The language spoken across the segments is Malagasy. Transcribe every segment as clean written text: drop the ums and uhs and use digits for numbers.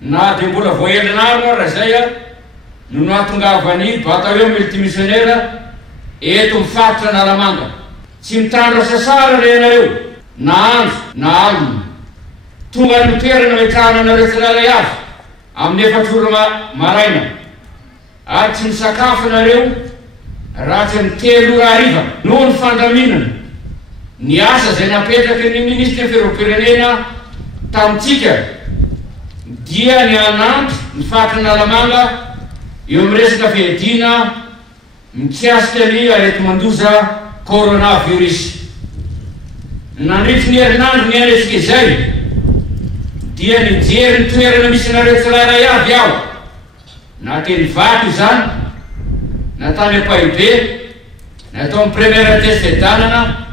na dia mbola voahelinarina raha zay a no nahatongavany bataillon multimissionnaire eto mifatotra Analamanga. Tsy mitandra sasara re anareo na andro na alina, tonga ny toerana metrahana anareo tsirairay avy amin'ny 4 ora maraina ary tsy misakafo anareo raha tsy ny 3 ora hariva noho ny fandaminana ny asa zay napetraky ny ministre fiaropirenena tamitsika dia ny anandro ny fatra Analamanga eo amin'ny resaka fiadina mikasika ny areti-mandoza coronavirus. Nandritra ny herinandro ny anesika izay dia nijery ny toerana misy nareo tsirairay avy aho, na teny Vato izany, na tany Apaibe, na tao amin'ny première test-danana,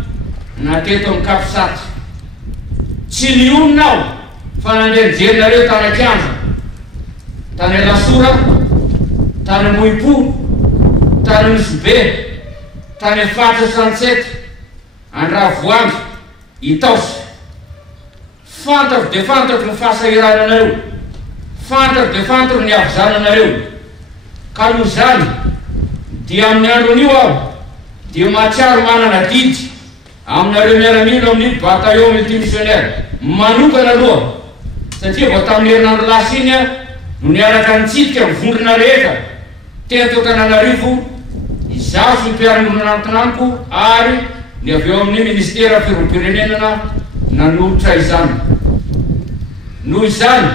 na teto amin'ny Kapisaty. Tsy nionina aho fa nandeha nijery nareo tany Akianja, tany Lasora, tany Moipo, tany Misobe, tany Fatra 67, Andravoangy, Itaosy. Fantako dia fantako ny fahasahirana anareo, fantako dia fantako ny avizana anareo. Ka noho izany dia amin'ny andron'io aho dia mahatsiaro manana didy aminareo miaramila amin'ny bataillon multimissionnaire manokana aloha, satria vao tamin'ny herinandro lasa iny a no niaraka nitsidika mivondrona rehetra teto Antananarivo izaho sy ny mpiara-monina antonaniko ary ny avy eo amin'ny ministera fiaropirenena nanolotra izany. Noho izany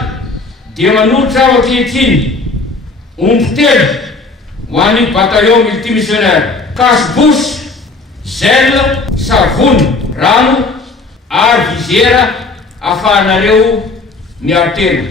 dia manolotra aho ankehitriny omby telo ho an'ny bataillon multimissionnaire: kasibosy, gel, savony, rano ary visiera ahafahanareo miaro tena.